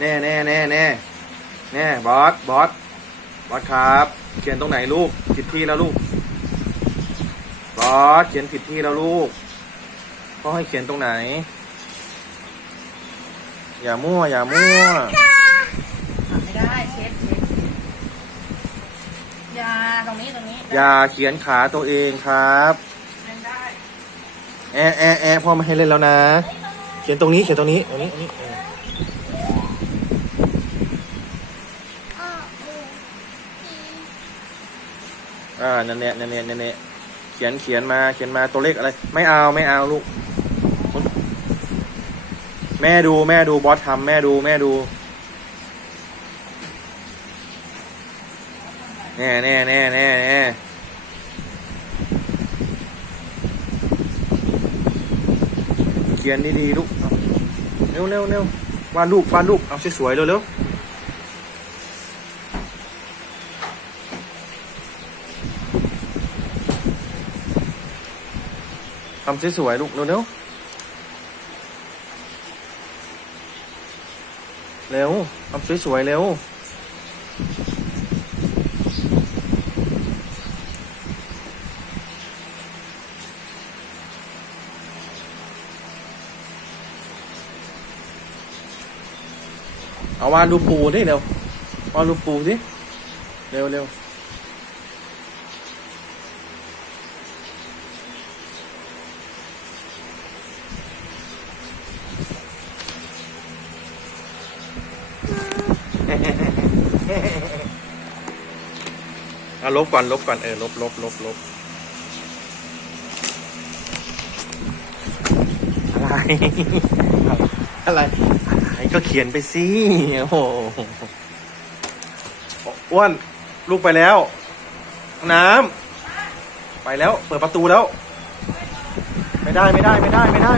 แน่แน่แน่แน่แน่บอสบอสบอสครับ เขียนตรงไหนลูกผิดที่แล้วลูกบอสเขียนผิดที่แล้วลูกพ่อให้เขียนตรงไหน อย่ามั่ว อย่ามั่วทำไม่ได้เช็ดเช็ดอยาตรงนี้ตรงนี้อย่าเขียนขาตัวเองครับเล่นได้แอะแอะแอะพ่อไม่ให้เล่นแล้วนะ เขียนตรงนี้เขียนตรงนี้ตรงนี้ตรงนี้เออ อ่านั่นเนี่ยนั่นเนี่ยนั่นเนี่ยเขียนเขียนมาเขียนมาตัวเลขอะไร ไม่เอาไม่เอาลูก แม่ดูแม่ดูบอสทำแม่ดูแม่ดูแน่แน่แน่แน่แน่เขียนดีๆลูก เร็วเร็วเร็ววาดรูปวาดรูปเอาสวยๆเร็วเร็ว ทำสวยๆลูกเร็วเร็วเร็วทำสวยๆเร็วเอาวาดรูปปูดิเร็ววาดรูปปูสิเร็วเร็ว เอาลบก่อนลบก่อนเออลบลบลบลบอะไร อะไรอะไรก็เขียนไปสิโอ้โหอ้วนลูกไปแล้ว น้ำไปแล้ว เปิดประตูแล้ว ไม่ได้ไม่ได้ไม่ได้ไม่ได้